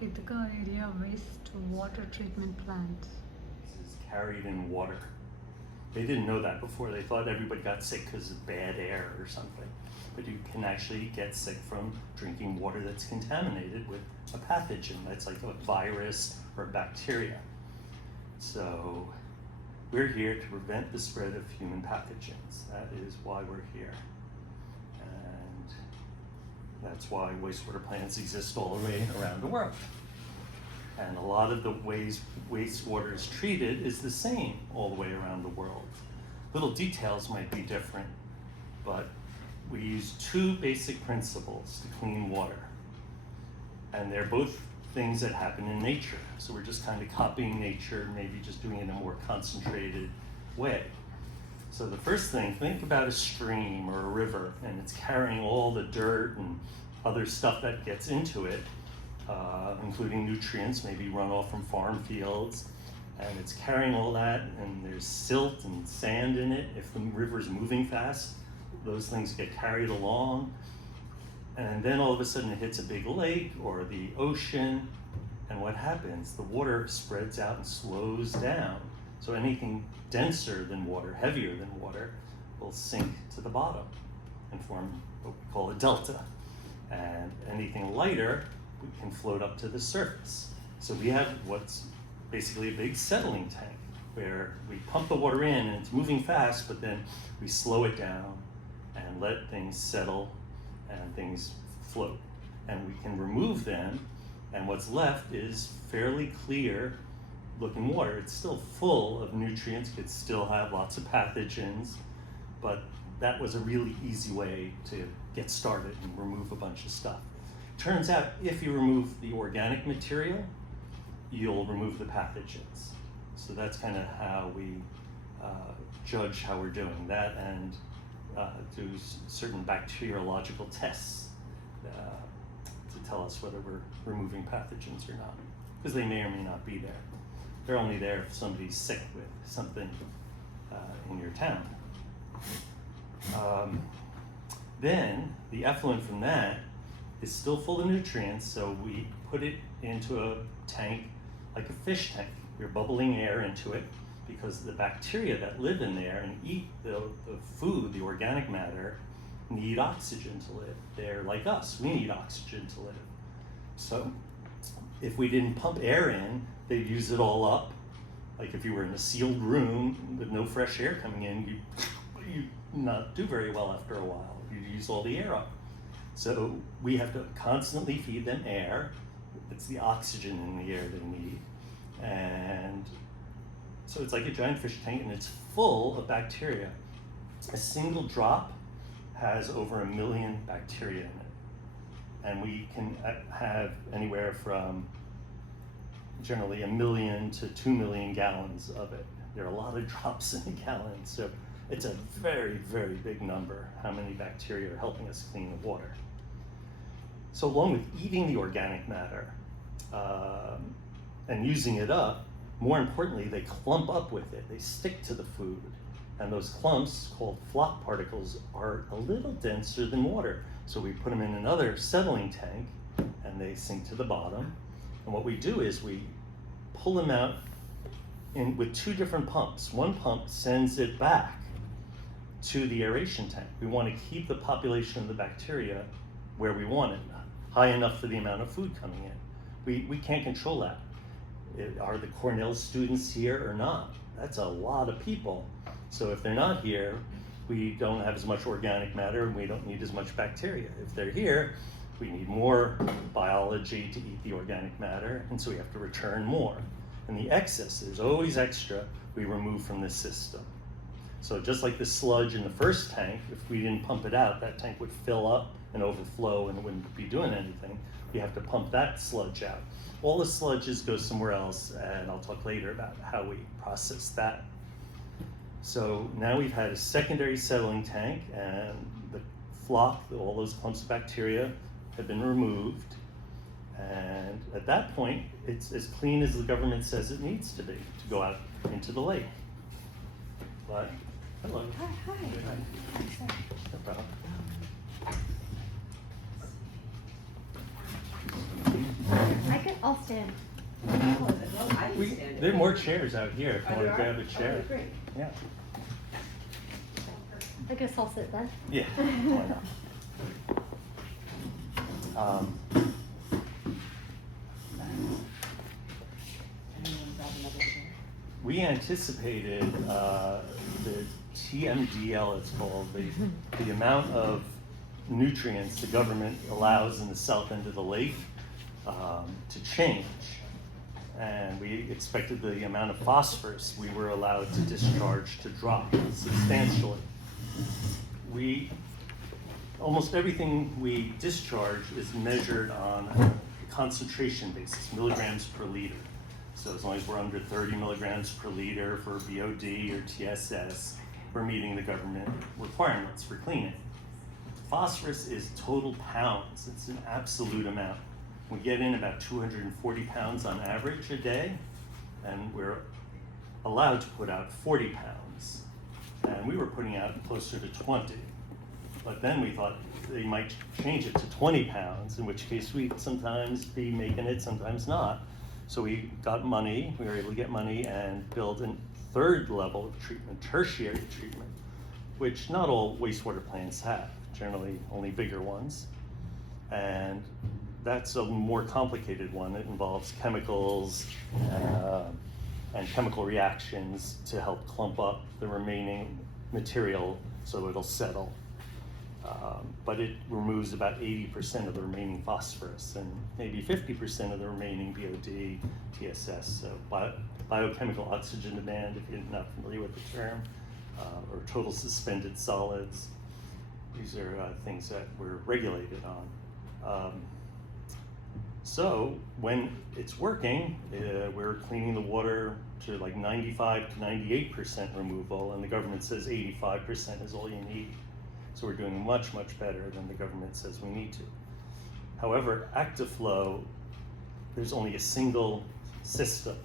Ithaca area wastewater treatment plant. This is carried in water. They didn't know that before. They thought everybody got sick because of bad air or something. But you can actually get sick from drinking water that's contaminated with a pathogen. That's like a virus or a bacteria. So we're here to prevent the spread of human pathogens. That is why we're here. And that's why wastewater plants exist all the way around the world. And a lot of the ways wastewater is treated is the same all the way around the world. Little details might be different, but we use two basic principles to clean water. And they're both things that happen in nature. So we're just kind of copying nature, maybe just doing it in a more concentrated way. So the first thing, think about a stream or a river, and it's carrying all the dirt and other stuff that gets into it, including nutrients, maybe runoff from farm fields, and it's carrying all that, and there's silt and sand in it. If the river's moving fast, those things get carried along, and then all of a sudden it hits a big lake or the ocean, and what happens? The water spreads out and slows down. So anything denser than water, heavier than water, will sink to the bottom and form what we call a delta. And anything lighter we can float up to the surface. So we have what's basically a big settling tank where we pump the water in and it's moving fast, but then we slow it down and let things settle and things float. And we can remove them, and what's left is fairly clear looking water. It's still full of nutrients, could still have lots of pathogens, but that was a really easy way to get started and remove a bunch of stuff. Turns out if you remove the organic material, you'll remove the pathogens. So that's kind of how we judge how we're doing that, and do certain bacteriological tests to tell us whether we're removing pathogens or not, because they may or may not be there. They're only there if somebody's sick with something in your town. Then the effluent from that is still full of nutrients, so we put it into a tank like a fish tank. We're bubbling air into it because the bacteria that live in there and eat the food, the organic matter, need oxygen to live. They're like us, we need oxygen to live. So if we didn't pump air in, they'd use it all up. Like if you were in a sealed room with no fresh air coming in, you'd not do very well after a while. You'd use all the air up. So we have to constantly feed them air. It's the oxygen in the air they need. And so it's like a giant fish tank, and it's full of bacteria. A single drop has over 1 million bacteria in it. And we can have anywhere from generally 1 million to 2 million gallons of it. There are a lot of drops in a gallon, so it's a very, very big number, how many bacteria are helping us clean the water. So along with eating the organic matter and using it up, more importantly, they clump up with it. They stick to the food. And those clumps, called flock particles, are a little denser than water. So we put them in another settling tank, and they sink to the bottom. And what we do is we pull them out with two different pumps. One pump sends it back to the aeration tank. We want to keep the population of the bacteria where we want it, high enough for the amount of food coming in. We can't control that. Are the Cornell students here or not? That's a lot of people. So if they're not here, we don't have as much organic matter and we don't need as much bacteria. If they're here, we need more biology to eat the organic matter, and so we have to return more. And the excess, there's always extra, we remove from this system. So just like the sludge in the first tank, if we didn't pump it out, that tank would fill up and overflow and it wouldn't be doing anything. We have to pump that sludge out. All the sludges go somewhere else, and I'll talk later about how we process that. So now we've had a secondary settling tank, and the flock, all those clumps of bacteria have been removed. And at that point, it's as clean as the government says it needs to be to go out into the lake. But, hello. Hi. No problem. I'll I'll stand. Oh, well, I can stand it. There are more chairs out here if you Oh, want to there are? grab a chair. Okay, great. Yeah. I guess I'll sit then. Yeah, why not? Anyone grab another chair? We anticipated the TMDL, it's called, the amount of nutrients the government allows in the south end of the lake to change. And we expected the amount of phosphorus we were allowed to discharge to drop substantially. Almost everything we discharge is measured on a concentration basis, milligrams per liter. So as long as we're under 30 milligrams per liter for BOD or TSS, we're meeting the government requirements for cleaning. Phosphorus is total pounds. It's an absolute amount. We get in about 240 pounds on average a day, and we're allowed to put out 40 pounds. And we were putting out closer to 20. But then we thought they might change it to 20 pounds, in which case we'd sometimes be making it, sometimes not. So we got money, we were able to get money and build a third level of treatment, tertiary treatment, which not all wastewater plants have, generally only bigger ones. And that's a more complicated one. It involves chemicals and chemical reactions to help clump up the remaining material so it'll settle. But it removes about 80% of the remaining phosphorus and maybe 50% of the remaining BOD, TSS, so biochemical oxygen demand, if you're not familiar with the term, or total suspended solids. These are things that we're regulated on. So when it's working, we're cleaning the water to like 95 to 98% removal, and the government says 85% is all you need. So we're doing much, much better than the government says we need to. However, ActiFlow, there's only a single system.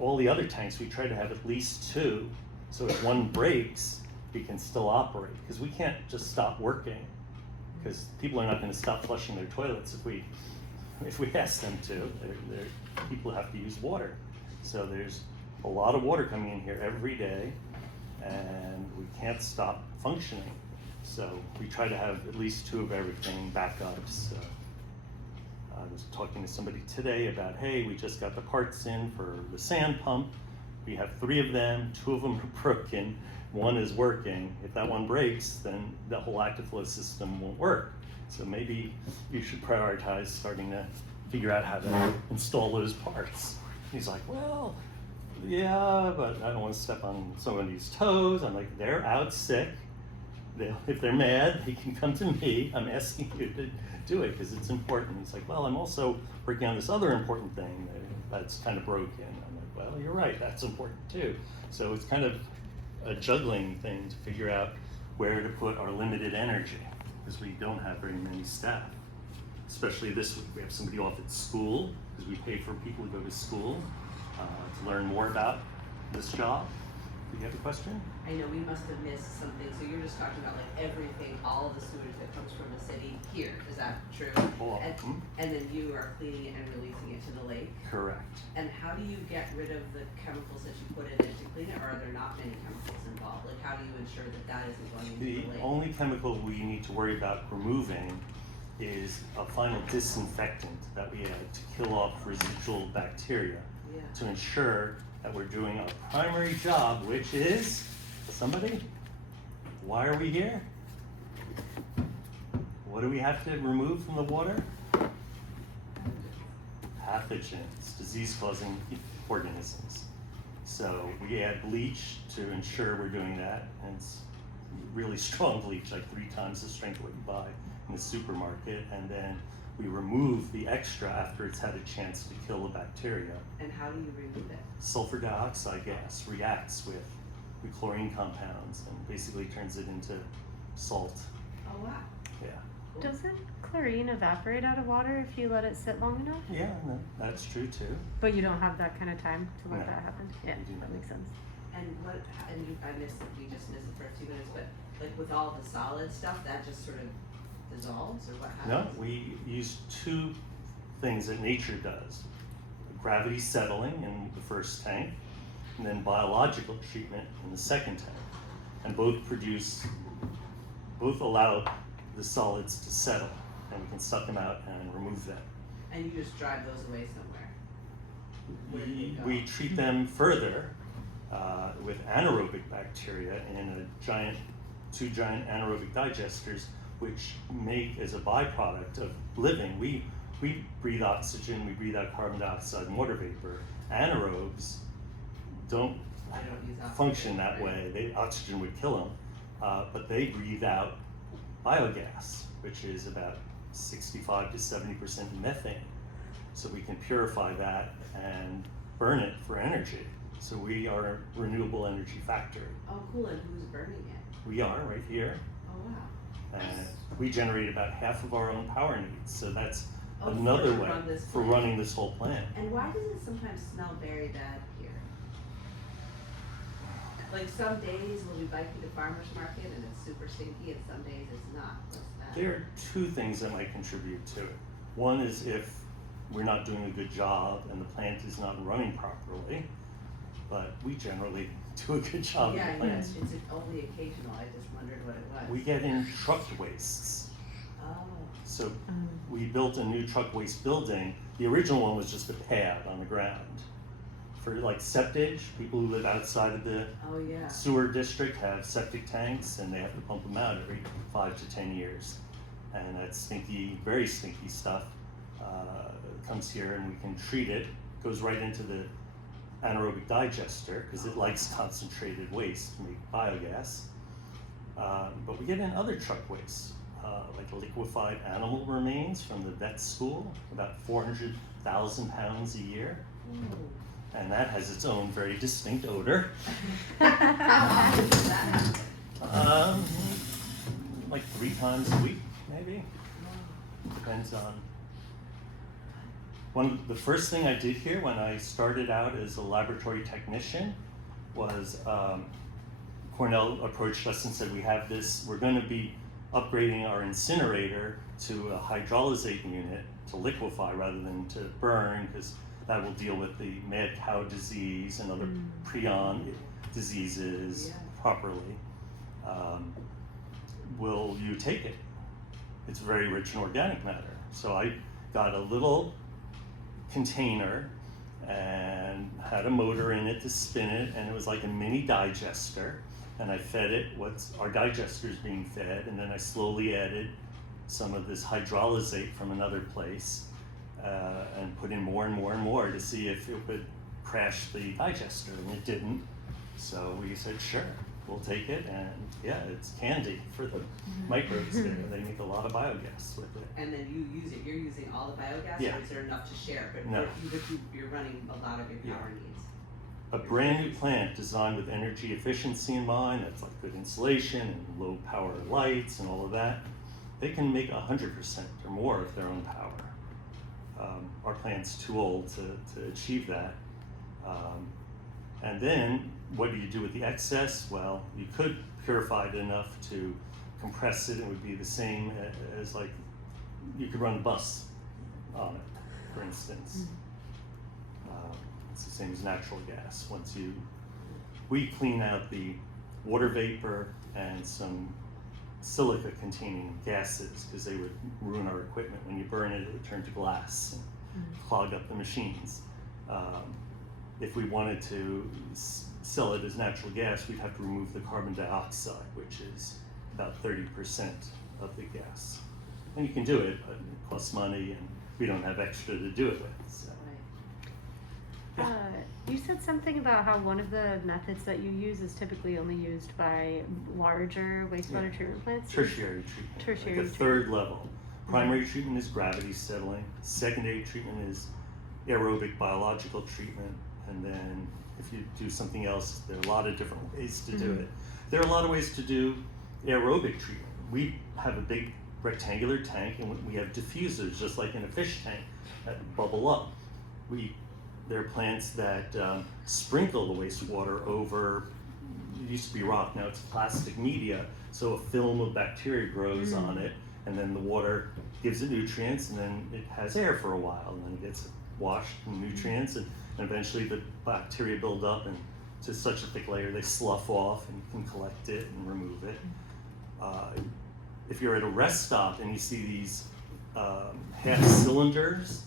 All the other tanks, we try to have at least two, so if one breaks, we can still operate, because we can't just stop working, because people are not going to stop flushing their toilets if we ask them to. People have to use water. So there's a lot of water coming in here every day, and we can't stop functioning. So we try to have at least two of everything backups. I was talking to somebody today about, hey, we just got the parts in for the sand pump. We have 3 of them, 2 of them are broken, 1 is working. If that one breaks, then the whole ActiFlow system won't work. So maybe you should prioritize starting to figure out how to install those parts. He's like, well, yeah, but I don't want to step on somebody's toes. I'm like, they're out sick. If they're mad, they can come to me. I'm asking you to do it because it's important. He's like, well, I'm also working on this other important thing that's kind of broken. I'm like, well, you're right, that's important too. So it's kind of a juggling thing to figure out where to put our limited energy, because we don't have very many staff. Especially this week, we have somebody off at school, because we pay for people to go to school to learn more about this job. Do you have a question? I know we must have missed something, so you're just talking about like everything, all of the sewage that comes from the city here, is that true? Well, And then you are cleaning it and releasing it to the lake? Correct. And how do you get rid of the chemicals that you put in it to clean it, or are there not many chemicals involved? Like how do you ensure that that isn't going into the lake? The only chemical we need to worry about removing is a final disinfectant that we add to kill off residual bacteria to ensure that we're doing our primary job, which is, somebody, why are we here? What do we have to remove from the water? Pathogens, disease-causing organisms. So we add bleach to ensure we're doing that, and it's really strong bleach, like 3 times the strength of what you buy in the supermarket, and then we remove the extra after it's had a chance to kill the bacteria. And how do you remove it? Sulfur dioxide gas reacts with the chlorine compounds and basically turns it into salt. Oh wow. Yeah. Cool. Doesn't chlorine evaporate out of water if you let it sit long enough? Yeah, no, that's true too. But you don't have that kind of time to let No. that happen? Yeah, We do that not. makes sense. And I missed it, we just missed it for a few minutes, but like with all the solid stuff, that just sort of dissolves, or what No, happens? we use 2 things that nature does. gravity settling in the first tank, and then biological treatment in the second tank. And both allow the solids to settle, and we can suck them out and remove them. And you just drive those away somewhere? Where do they go? We treat them further with anaerobic bacteria in two giant anaerobic digesters, which make, as a byproduct of living, we breathe oxygen, we breathe out carbon dioxide and water vapor. Anaerobes don't They don't use oxygen, function that right? way. Oxygen would kill them, but they breathe out biogas, which is about 65 to 70% methane. So we can purify that and burn it for energy. So we are a renewable energy factory. Oh, cool, and who's burning it? We are right here, Oh, wow. and we generate about half of our own power needs. So that's Oh, another to way run this for plant. running this whole plant. And why does it sometimes smell very bad here? Like some days we'll be biking to farmer's market and it's super stinky, and some days it's not. What's that? There are two things that might contribute to it. One is if we're not doing a good job and the plant is not running properly, but we generally do a good job Yeah, of the plant. it's only occasional, I just wondered what it was. We get in truck wastes. Oh, So we built a new truck waste building. The original one was just a pad on the ground. For like septage, people who live outside of the oh yeah. sewer district have septic tanks and they have to pump them out every 5 to 10 years. And that stinky, very stinky stuff comes here and we can treat it. Goes right into the anaerobic digester because it likes concentrated waste to make biogas. But we get in other truck waste, like liquefied animal remains from the vet school, about 400,000 pounds a year. Ooh. And that has its own very distinct odor. How often does that happen? Like 3 times a week, maybe. Depends on. The first thing I did here when I started out as a laboratory technician was Cornell approached us and said, we have this, we're going to be upgrading our incinerator to a hydrolysate unit to liquefy rather than to burn, because that will deal with the mad cow disease and other prion diseases Yeah. properly. Will you take it? It's very rich in organic matter. So I got a little container and had a motor in it to spin it, and it was like a mini digester. And I fed it our digester is being fed, and then I slowly added some of this hydrolysate from another place and put in more and more and more to see if it would crash the digester, and it didn't. So we said, sure, we'll take it, and yeah, it's candy for the microbes there. They make a lot of biogas with it. And then you use it, you're using all the biogas, Yeah. or is there enough to share? But No. you're running a lot of your power needs. A brand new plant designed with energy efficiency in mind, that's like good insulation and low power lights and all of that, they can make 100% or more of their own power. Our plant's too old to achieve that. And then what do you do with the excess? Well, you could purify it enough to compress it. It would be the same as like, you could run a bus on it, for instance. It's the same as natural gas. We clean out the water vapor and some silica containing gases because they would ruin our equipment. When you burn it, it would turn to glass and clog up the machines. If we wanted to sell it as natural gas, we'd have to remove the carbon dioxide, which is about 30% of the gas. And you can do it, but it costs money and we don't have extra to do it with. So. You said something about how one of the methods that you use is typically only used by larger wastewater treatment plants. Tertiary treatment, Tertiary like a third level. Primary treatment is gravity settling. Secondary treatment is aerobic biological treatment. And then if you do something else, there are a lot of different ways to do it. There are a lot of ways to do aerobic treatment. We have a big rectangular tank and we have diffusers just like in a fish tank that bubble up. There are plants that sprinkle the wastewater over, it used to be rock, now it's plastic media, so a film of bacteria grows on it, and then the water gives it nutrients, and then it has air for a while, and then it gets washed in nutrients, and eventually the bacteria build up and to such a thick layer they slough off, and you can collect it and remove it. If you're at a rest stop and you see these half cylinders,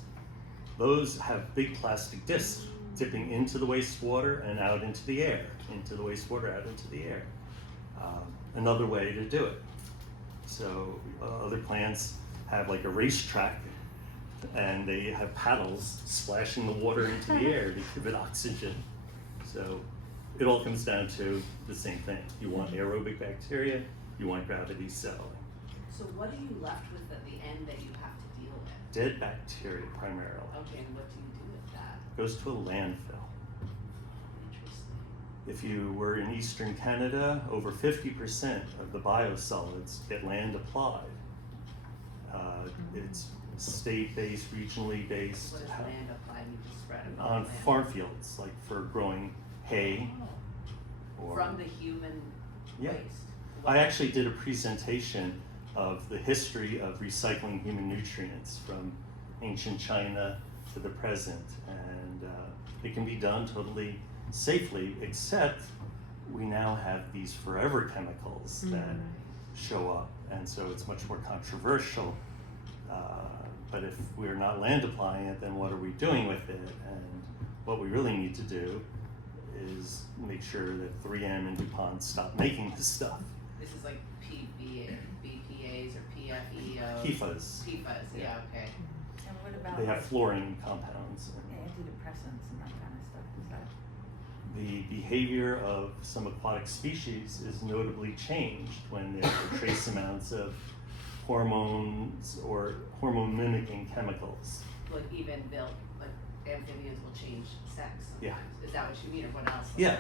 those have big plastic discs dipping into the wastewater and out into the air, into the wastewater, out into the air. Another way to do it. So other plants have like a racetrack, and they have paddles splashing the water into the air to give it oxygen. So it all comes down to the same thing. You want aerobic bacteria, you want gravity settling. So what are you left with at the end that you have to deal with? Dead bacteria primarily. Okay, and what do you do with that? Goes to a landfill. Interesting. If you were in eastern Canada, over 50% of the biosolids get land applied. It's state-based, regionally based. What does land applied? You just spread it On land? farm fields, like for growing hay. Oh. Or, From the human Yeah. waste? I actually did a presentation of the history of recycling human nutrients from ancient China to the present, and it can be done totally safely, except we now have these forever chemicals that show up, and so it's much more controversial. But if we're not land applying it, then what are we doing with it? And what we really need to do is make sure that 3M and DuPont stop making this stuff. This is like BPAs or PFEOs? PFAS. PFAS, yeah, okay. And what about They have fluorine compounds. antidepressants and that kind of stuff? Is that The behavior of some aquatic species is notably changed when there are trace amounts of hormones or hormone mimicking chemicals. Like even like amphibians will change sex sometimes. Yeah. Is that what you mean, or what else? Yeah,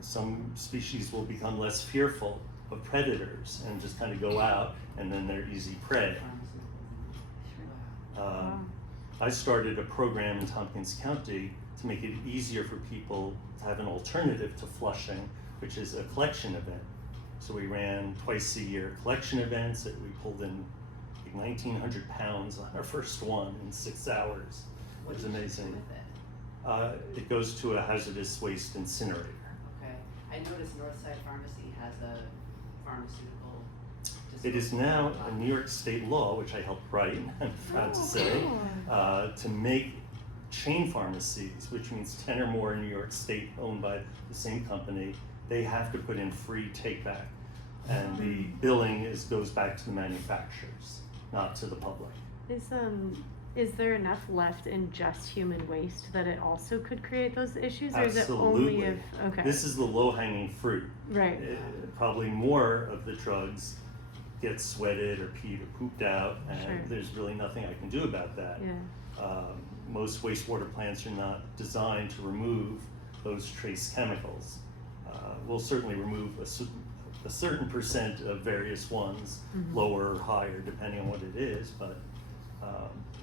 some species will become less fearful of predators and just kind of go out, and then they're easy prey. Wow. I started a program in Tompkins County to make it easier for people to have an alternative to flushing, which is a collection event. So we ran twice a year collection events that we pulled in like 1,900 pounds on our first one in 6 hours. What It was did you do amazing. with it? It goes to a hazardous waste incinerator. Okay. I noticed Northside Pharmacy has a pharmaceutical. It is now a New York state law, which I helped write, I'm proud to say, to make chain pharmacies, which means 10 or more in New York State owned by the same company, they have to put in free take-back. And the billing goes back to the manufacturers, not to the public. Is there enough left in just human waste that it also could create those issues, or is it Absolutely. only if okay? This is the low-hanging fruit. Right. Probably more of the drugs get sweated or peed or pooped out, and Sure. there's really nothing I can do about that. Yeah. Most wastewater plants are not designed to remove those trace chemicals. We'll certainly remove a certain percent of various ones, lower or higher, depending on what it is, but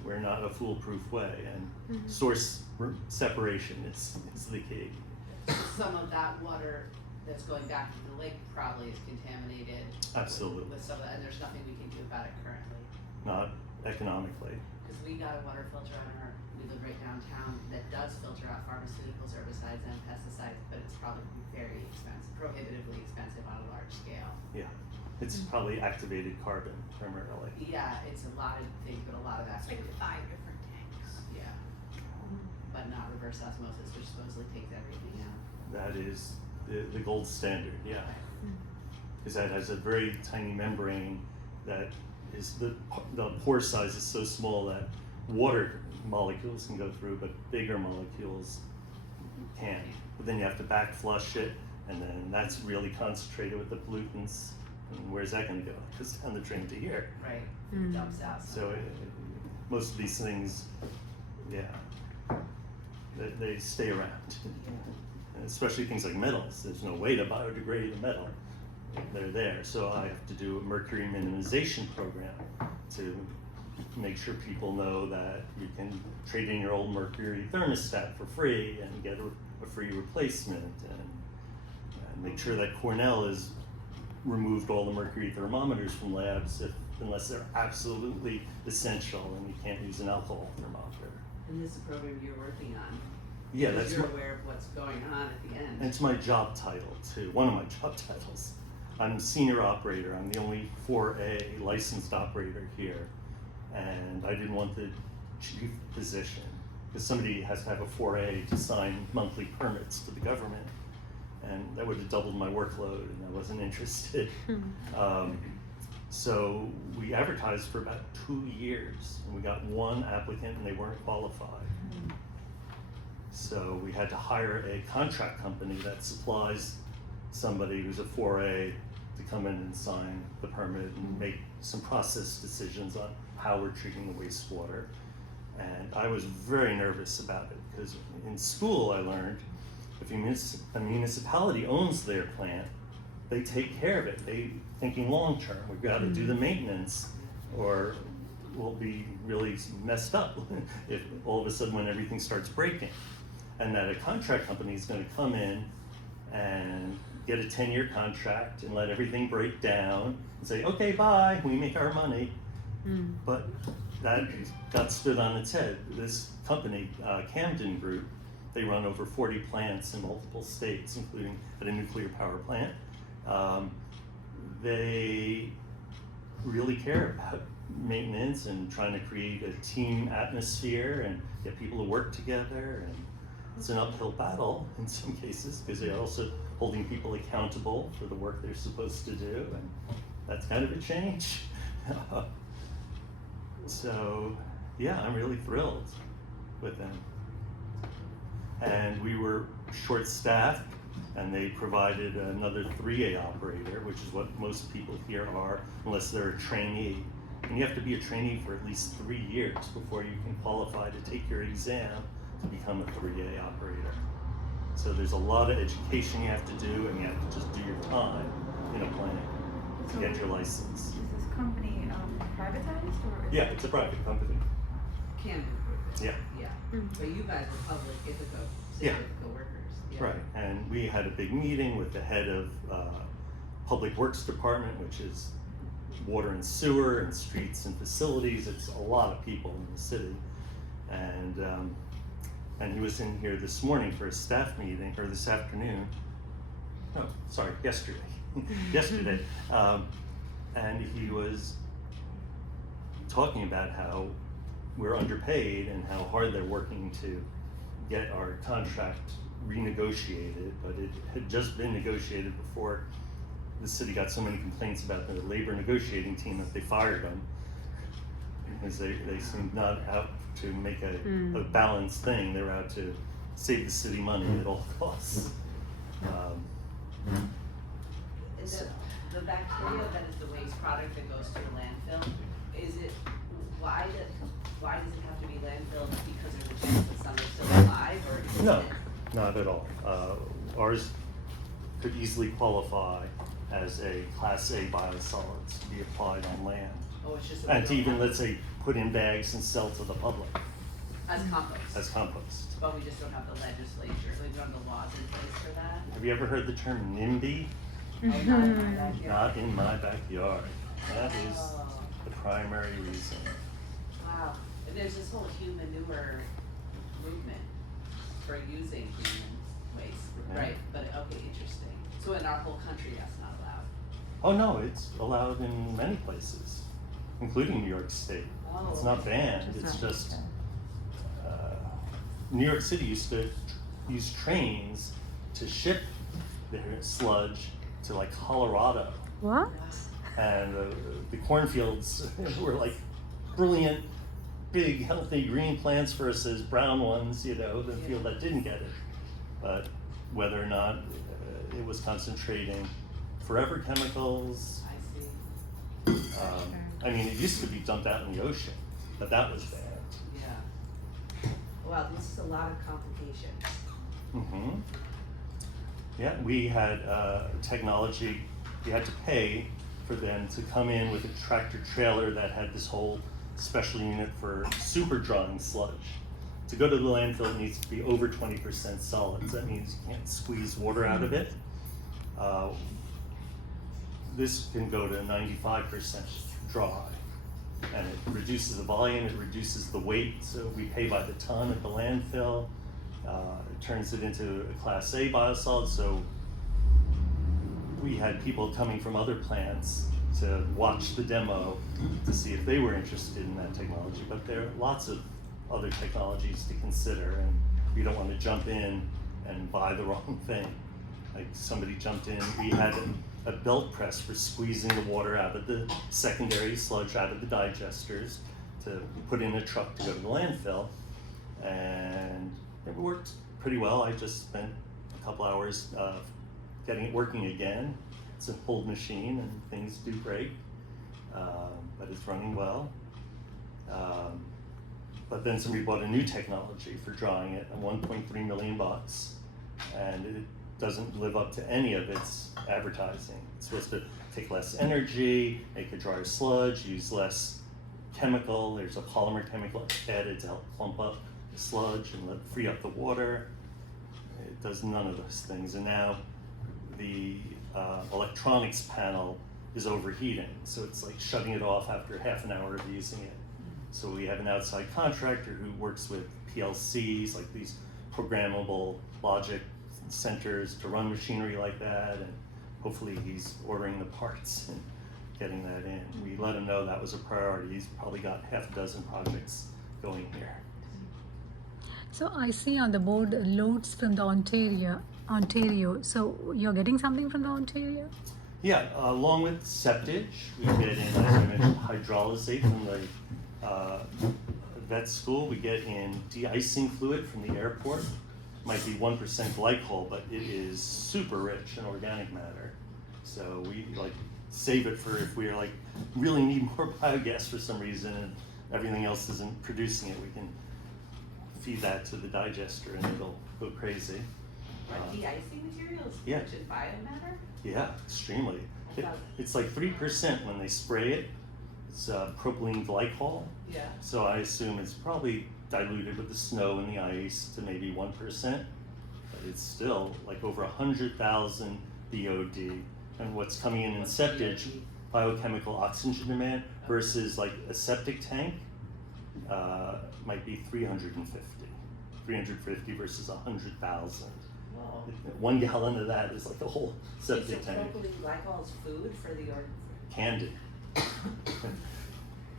we're not a foolproof way, and source separation is the key. Some of that water that's going back to the lake probably is contaminated. Absolutely. With some of that, and there's nothing we can do about it currently. Not economically. Because we got a water filter on we live right downtown that does filter out pharmaceuticals, herbicides, and pesticides, but it's probably very expensive, prohibitively expensive on a large scale. Yeah. It's probably activated carbon primarily. Yeah, it's a lot of things, but a lot of it's like activity. 5 different tanks. Yeah. But not reverse osmosis, which supposedly takes everything out. That is the gold standard, yeah. Because that has a very tiny membrane that is the pore size is so small that water molecules can go through, but bigger molecules can't. But then you have to back flush it, and then that's really concentrated with the pollutants. And where's that going to go? It goes down the drain to here. Right. Mm. Dumps out. So most of these things, yeah, they stay around. And especially things like metals. There's no way to biodegrade a metal. They're there. So I have to do a mercury minimization program to make sure people know that you can trade in your old mercury thermostat for free and get a free replacement, and make sure that Cornell has removed all the mercury thermometers from labs if unless they're absolutely essential and you can't use an alcohol thermometer. And this is a program you're working on. Yeah, Because that's you're my, aware of what's going on at the end. and it's my job title too, one of my job titles. I'm senior operator, I'm the only 4A licensed operator here, and I didn't want the chief position, because somebody has to have a 4A to sign monthly permits to the government, and that would have doubled my workload, and I wasn't interested. So we advertised for about 2 years, and we got one applicant and they weren't qualified. So we had to hire a contract company that supplies somebody who's a 4A to come in and sign the permit and make some process decisions on how we're treating the wastewater. And I was very nervous about it, because in school I learned if a municipality owns their plant, they take care of it. They thinking long term. We've got to do the maintenance, or we'll be really messed up if all of a sudden when everything starts breaking. And that a contract company is going to come in and get a 10-year contract and let everything break down and say, okay, bye, we make our money. But that got stood on its head. This company, Camden Group, they run over 40 plants in multiple states, including at a nuclear power plant. They really care about maintenance and trying to create a team atmosphere and get people to work together. And it's an uphill battle in some cases, because they're also holding people accountable for the work they're supposed to do, and that's kind of a change. So yeah, I'm really thrilled with them. And we were short-staffed, and they provided another 3A operator, which is what most people here are, unless they're a trainee. And you have to be a trainee for at least 3 years before you can qualify to take your exam to become a 3A operator. So there's a lot of education you have to do, and you have to just do your time in a plant to get your license. Is this company privatized or? Yeah, it's a private company. Camden Group is. Yeah. Yeah. But you guys are public Ithaca, Yeah. Ithaca workers. Yeah. Right, and we had a big meeting with the head of Public Works Department, which is water and sewer and streets and facilities. It's a lot of people in the city. And he was in here this morning for a staff meeting, or this afternoon. No, sorry, yesterday. Yesterday. And he was talking about how we're underpaid and how hard they're working to get our contract renegotiated, but it had just been negotiated before the city got so many complaints about the labor negotiating team that they fired them, because they seemed not out to make a balanced thing. They were out to save the city money at all costs. The bacteria that is the waste product that goes to a landfill, why does it have to be landfilled? Because there's a chance that some are still alive, or is No, it? not at all. Ours could easily qualify as a Class A biosolids to be applied on land. Oh, it's just that we And to don't even, have- let's say, put in bags and sell to the public as compost. as compost. But we just don't have the legislature, we don't have the laws in place for that. Have you ever heard the term NIMBY? Oh, not in my backyard. Not in my backyard. That is Oh, the primary reason. wow. And there's this whole human manure movement for using human waste, Yeah. right? But, okay, interesting. So in our whole country, that's not allowed? Oh no, it's allowed in many places, including New York State. Oh, It's not okay. banned, it's just, New York City used to use trains to ship their sludge to like Colorado. What? And the cornfields were like brilliant, big, healthy green plants versus brown ones, you know, the field that didn't get it. But whether or not it was concentrating forever chemicals, I see, I mean, it used to be dumped out in the ocean, but that was banned. yeah. Wow, this is a lot of complications. Mm-hmm. Yeah, we had technology, you had to pay for them to come in with a tractor trailer that had this whole special unit for super drying sludge. To go to the landfill, it needs to be over 20% solids. That means you can't squeeze water out of it. This can go to 95% dry. And it reduces the volume, it reduces the weight, so we pay by the ton at the landfill. It turns it into a Class A biosolid, so we had people coming from other plants to watch the demo to see if they were interested in that technology. But there are lots of other technologies to consider, and we don't want to jump in and buy the wrong thing. Like somebody jumped in, we had a belt press for squeezing the water out of the secondary sludge out of the digesters to put in a truck to go to the landfill, and it worked pretty well. I just spent a couple hours getting it working again. It's an old machine and things do break, but it's running well. But then somebody bought a new technology for drying it at $1.3 million, and it doesn't live up to any of its advertising. It's supposed to take less energy, make a drier sludge, use less chemical. There's a polymer chemical added to help plump up the sludge and free up the water. It does none of those things. And now the electronics panel is overheating, so it's like shutting it off after half an hour of using it. So we have an outside contractor who works with PLCs, like these programmable logic centers to run machinery like that, and hopefully he's ordering the parts and getting that in. We let him know that was a priority. He's probably got half a dozen projects going here. So I see on the board loads from the Ontario. So you're getting something from the Ontario? Yeah, along with septage, we get in, as I mentioned, hydrolysate from the vet school. We get in de-icing fluid from the airport. Might be 1% glycol, but it is super rich in organic matter. So we like save it for if we are like really need more biogas for some reason and everything else isn't producing it. We can feed that to the digester and it'll go crazy. Are de-icing materials Yeah. rich in biomatter? Yeah, extremely. I thought- It's like 3% when they spray it. It's propylene glycol. Yeah. So I assume it's probably diluted with the snow and the ice to maybe 1%, but it's still like over 100,000 BOD. And what's coming in What's septage, BOD? biochemical oxygen demand, versus like a septic tank might be 350 versus 100,000. Whoa. 1 gallon of that is like the whole septic So tank. propylene glycol is food for the Candy.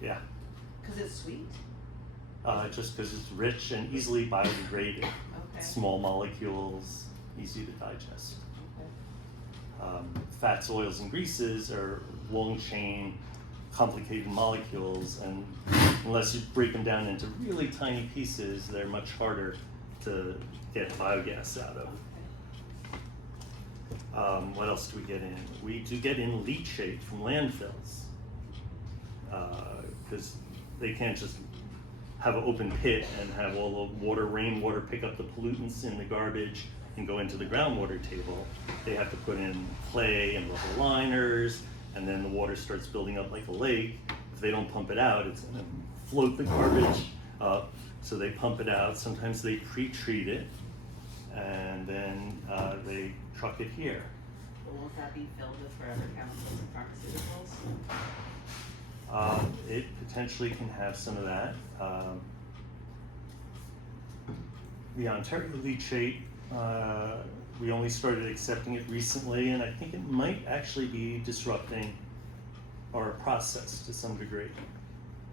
Yeah. because it's sweet? Just because it's rich and easily biodegraded. Okay. Small molecules, easy to digest. Okay. Fats, oils, and greases are long chain, complicated molecules, and unless you break them down into really tiny pieces, they're much harder to get biogas out of. What else do we get in? We do get in leachate from landfills, because they can't just have an open pit and have all the rainwater pick up the pollutants in the garbage and go into the groundwater table. They have to put in clay and rubber liners, and then the water starts building up like a lake. If they don't pump it out, it's gonna float the garbage up. So they pump it out. Sometimes they pre-treat it, and then they truck it here. But won't that be filled with forever chemicals and pharmaceuticals? It potentially can have some of that. The Ontario leachate, we only started accepting it recently, and I think it might actually be disrupting our process to some degree,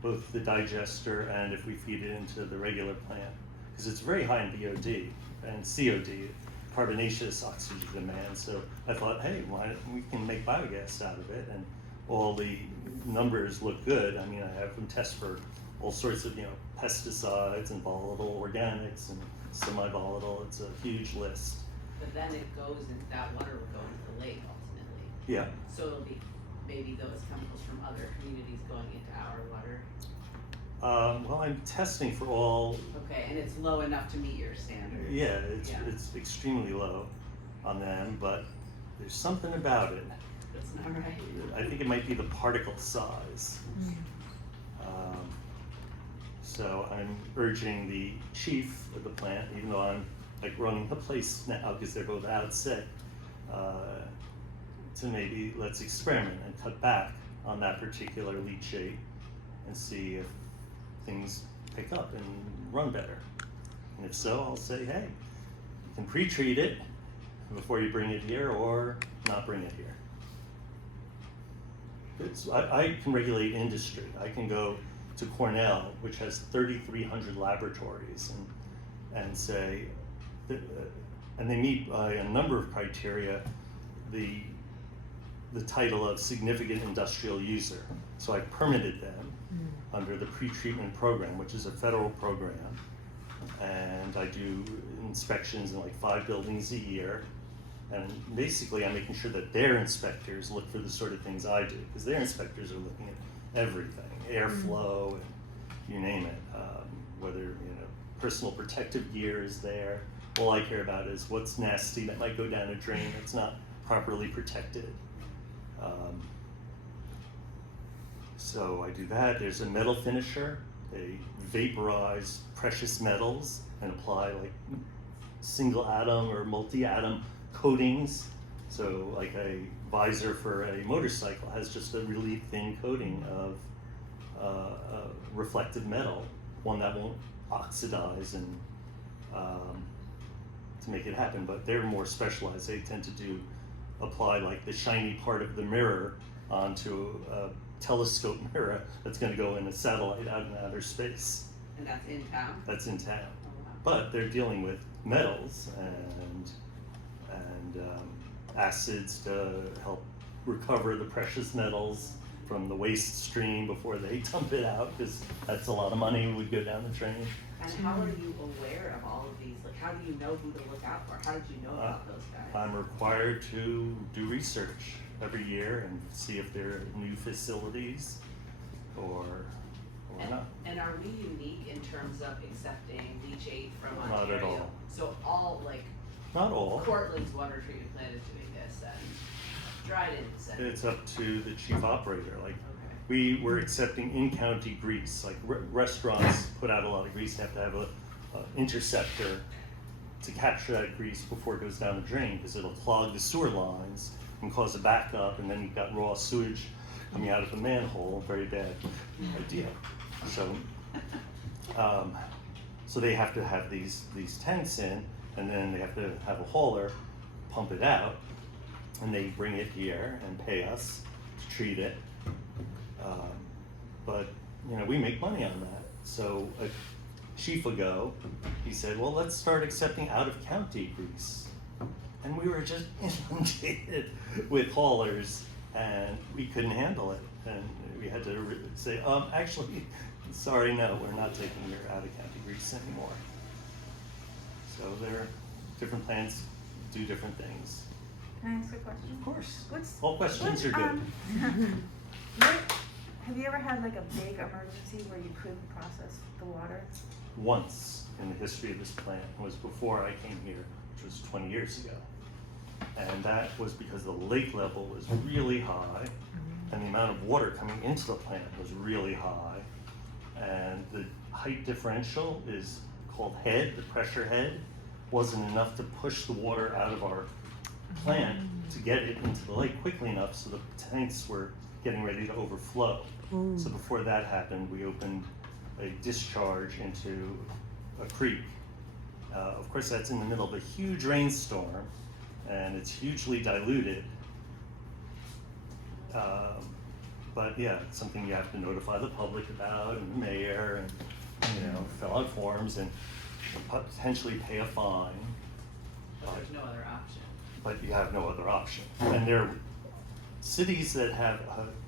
both the digester and if we feed it into the regular plant, because it's very high in BOD and COD, carbonaceous oxygen demand. So I thought, hey, why don't we can make biogas out of it, and all the numbers look good. I mean, I have them test for all sorts of, pesticides and volatile organics and semi-volatile. It's a huge list. But then it goes into that water will go into the lake ultimately. Yeah. So it'll be maybe those chemicals from other communities going into our water. Well, I'm testing for all. Okay, and it's low enough to meet your standards. Yeah, it's Yeah. it's extremely low on them, but there's something about it. That's not right. I think it might be the particle size. So I'm urging the chief of the plant, even though I'm like running the place now because they're both out sick, to maybe let's experiment and cut back on that particular leachate and see if things pick up and run better. And if so, I'll say, hey, you can pre-treat it before you bring it here or not bring it here. I can regulate industry. I can go to Cornell, which has 3,300 laboratories, and say, and they meet by a number of criteria the title of significant industrial user. So I permitted them under the pre-treatment program, which is a federal program, and I do inspections in like 5 buildings a year. And basically, I'm making sure that their inspectors look for the sort of things I do, because their inspectors are looking at everything, airflow, and you name it. Whether personal protective gear is there. All I care about is what's nasty that might go down a drain that's not properly protected. So I do that. There's a metal finisher. They vaporize precious metals and apply like single atom or multi-atom coatings. So like a visor for a motorcycle has just a really thin coating of reflective metal, one that won't oxidize and to make it happen. But they're more specialized. They tend to apply like the shiny part of the mirror onto a telescope mirror that's going to go in a satellite out in outer space. And that's in town? That's in town. Oh, wow. But they're dealing with metals and acids to help recover the precious metals from the waste stream before they dump it out, because that's a lot of money would go down the drain. And how are you aware of all of these? Like, how do you know who to look out for? How did you know about those guys? I'm required to do research every year and see if there are new facilities or not. And are we unique in terms of accepting leachate from Not Ontario? at all. So all, like, Not all. Cortland's water treatment plant is doing this, and Dryden's, and. It's up to the chief operator. Like, Okay. we were accepting in-county grease. Like restaurants put out a lot of grease, have to have a interceptor to capture that grease before it goes down the drain, because it'll clog the sewer lines and cause a backup, and then you've got raw sewage coming out of the manhole. Very bad idea. So, so they have to have these tanks in, and then they have to have a hauler pump it out, and they bring it here and pay us to treat it. But we make money on that. So a chief ago, he said, well, let's start accepting out-of-county grease. And we were just inundated with haulers, and we couldn't handle it. And we had to say, actually, sorry, no, we're not taking your out-of-county grease anymore. So there are different plants do different things. Can I ask a question? Of course. What's All questions are good. Have you ever had like a big emergency where you couldn't process the water? Once in the history of this plant was before I came here, which was 20 years ago. And that was because the lake level was really high, and the amount of water coming into the plant was really high. And the height differential is called head, the pressure head, wasn't enough to push the water out of our plant to get it into the lake quickly enough, so the tanks were getting ready to overflow. So before that happened, we opened a discharge into a creek. Of course, that's in the middle of a huge rainstorm, and it's hugely diluted. But yeah, it's something you have to notify the public about, and the mayor, and fill out forms, and potentially pay a fine. But there's no other option. But you have no other option. And there are cities that have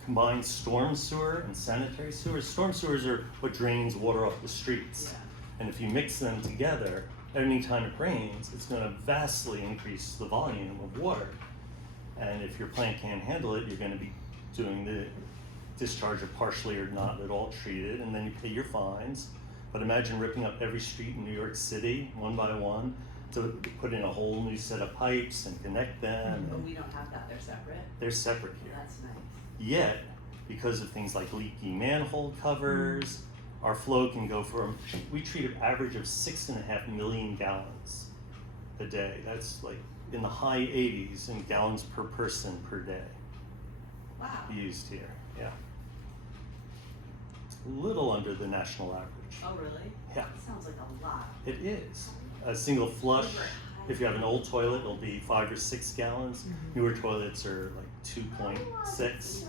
combined storm sewer and sanitary sewers. Storm sewers are what drains water off the streets. Yeah. And if you mix them together, anytime it rains, it's going to vastly increase the volume of water. And if your plant can't handle it, you're going to be doing the discharge of partially or not at all treated, and then you pay your fines. But imagine ripping up every street in New York City, one by one, to put in a whole new set of pipes and connect them. But we don't have that, they're separate. They're separate here. That's nice. Yet, because of things like leaky manhole covers, our flow can go from, we treat an average of 6.5 million gallons a day. That's like in the high 80s in gallons per person per day Wow. used here. Yeah. A little under the national average. Oh, really? Yeah. That sounds like a lot. It is. A single flush, if you have an old toilet, it'll be 5 or 6 gallons. Newer toilets are like 2.6.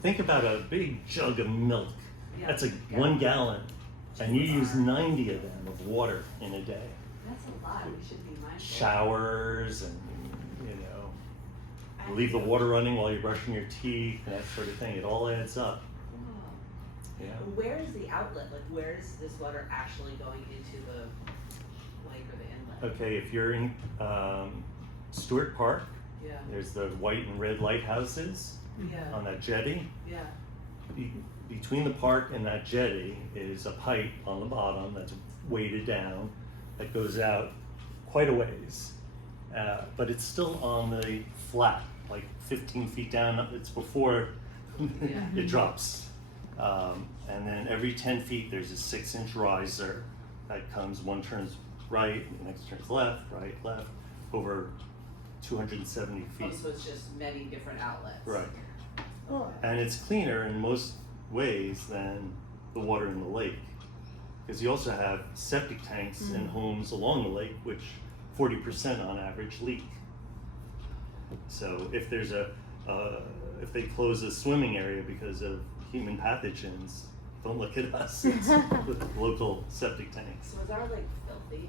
Think about a big jug of milk. Yeah. That's 1 gallon. And you use 90 of them of water in a day. That's a lot. We should be mindful. Showers and, you know, leave the water running while you're brushing your teeth and that sort of thing. It all adds up. Whoa. Yeah. Where is the outlet? Like, where is this water actually going into the lake or the inlet? Okay, if you're in Stewart Park, Yeah. there's the white and red lighthouses Yeah. on that jetty. Yeah. Between the park and that jetty is a pipe on the bottom that's weighted down that goes out quite a ways. But it's still on the flat, like 15 feet down. It's before Yeah. it drops. And then every 10 feet, there's a 6-inch riser that comes, one turns right, the next turns left, right, left, over 270 Oh, feet. so it's just many different outlets. Right. Well, And it's cleaner in most ways than the water in the lake. Because you also have septic tanks in homes along the lake, which 40% on average leak. So if there's if they close a swimming area because of human pathogens, don't look at us. It's the local septic tanks. So is our lake filthy?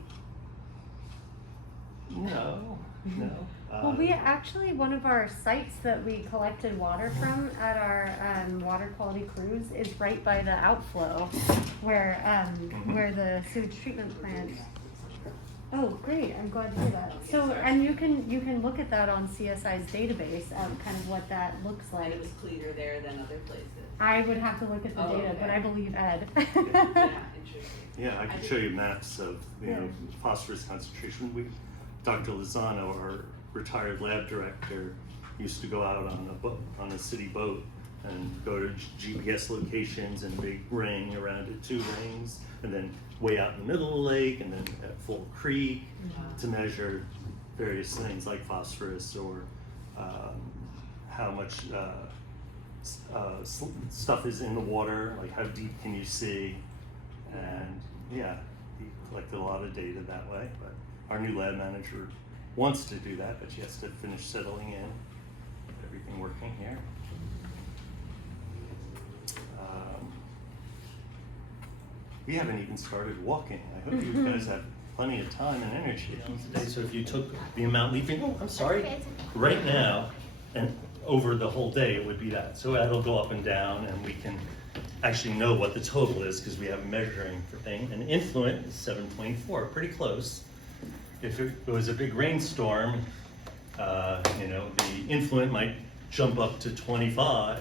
No, no. well, we actually, one of our sites that we collected water from at our water quality cruise is right by the outflow where where the sewage treatment plant. Oh, great! I'm glad to hear that. So, and you can look at that on CSI's database of kind of what that looks And like. it was cleaner there than other places. I would have to look at the Oh, data, but okay. I believe Ed. Yeah, interesting. Yeah, I can show you maps of, you know, phosphorus concentration. Dr. Lozano, our retired lab director, used to go out on a boat, on a city boat, and go to GPS locations and big ring around it, 2 rings, and then way out in the middle of the lake, and then at Full Creek to measure various things like phosphorus or how much stuff is in the water, like how deep can you see, and yeah, he collected a lot of data that way. But our new lab manager wants to do that, but she has to finish settling in, get everything working here. We haven't even started walking. I hope you guys have plenty of time and energy today. So if you took the amount leaving, oh, I'm sorry, right now, and over the whole day, it would be that. So that'll go up and down, and we can actually know what the total is because we have a measuring thing. And influent is 7.4, pretty close. If it was a big rainstorm, you know, the influent might jump up to 25,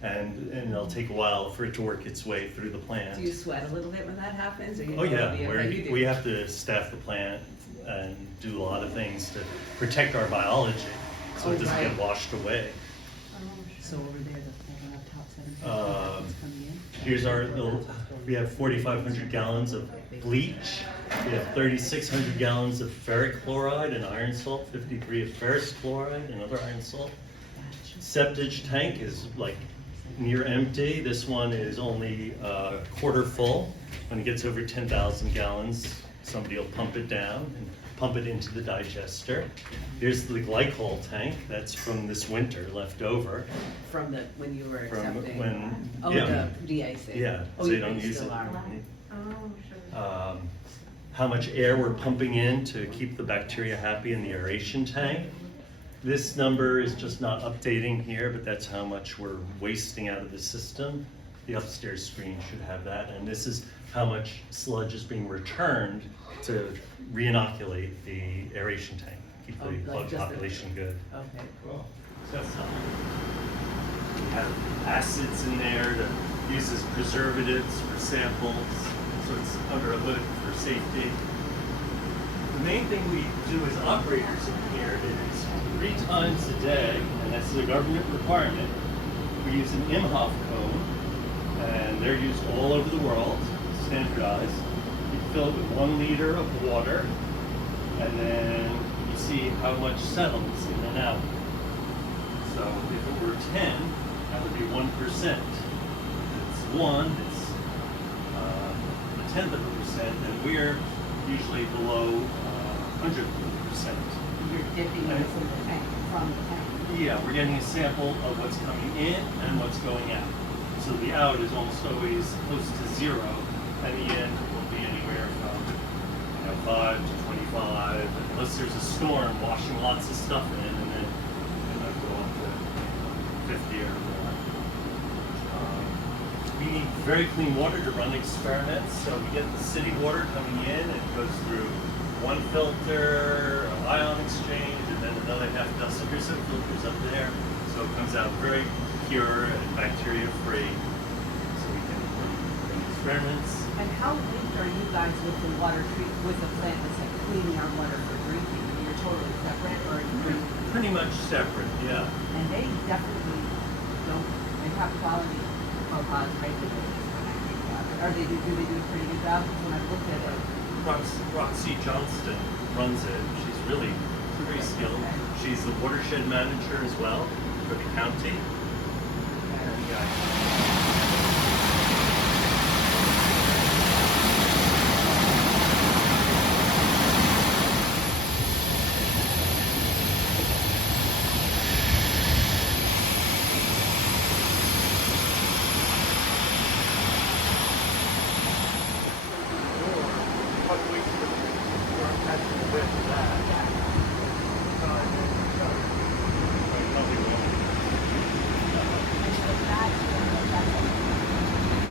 and it'll take a while for it to work its way through the plant. Do you sweat a little bit when that happens? Or you Oh yeah, you we have to staff the plant and do a lot of things to protect our biology so it doesn't right. get washed away. So over there, the top 7 coming in. Here's our little, we have 4,500 gallons of bleach. We have 3,600 gallons of ferric chloride and iron salt, 53 of ferrous chloride and other iron salt. Septic tank is like near empty. This one is only a quarter full. When it gets over 10,000 gallons, somebody will pump it down and pump it into the digester. Here's the glycol tank. That's from this winter left over. From the, when you were From accepting? when, Oh, yeah. the de-icing? Yeah, Oh, so you you don't use still it. are. Oh, sure. How much air we're pumping in to keep the bacteria happy in the aeration tank. This number is just not updating here, but that's how much we're wasting out of the system. The upstairs screen should have that, and this is how much sludge is being returned to re-inoculate the aeration tank, keep Oh, the like bug just the- population good. Okay. Cool. So we have acids in there to use as preservatives for samples, so it's under a hood for safety. The main thing we do as operators in here is 3 times a day, and that's the government requirement. We use an Imhoff cone, and they're used all over the world, standardized. You fill it with 1 liter of water, and then you see how much settles in and out. So So if it were 10, that would be 1%. If it's 1, it's a tenth of a percent, and we're usually below 100%. You're dipping Right. this in the tank, from the tank. Yeah, we're getting a sample of what's coming in and what's going out. So the out is almost always close to 0, and the in will be anywhere from 5 to 25, unless there's a storm washing lots of stuff in, and then go up to 50 or more. We need very clean water to run experiments, so we get the city water coming in, and it goes through one filter, an ion exchange, and then another half dozen or so filters up there. So it comes out very pure and bacteria free. So we can run experiments. And how linked are you guys with the water with the plant that's like cleaning our water for drinking? I mean, you're totally separate, or you Pretty much separate, yeah. and they definitely don't. They have quality profiles, right? Or they do they do a pretty good job? When I looked at it, Roxy Johnston runs it. She's really very skilled. She's the watershed manager as well for the county. And,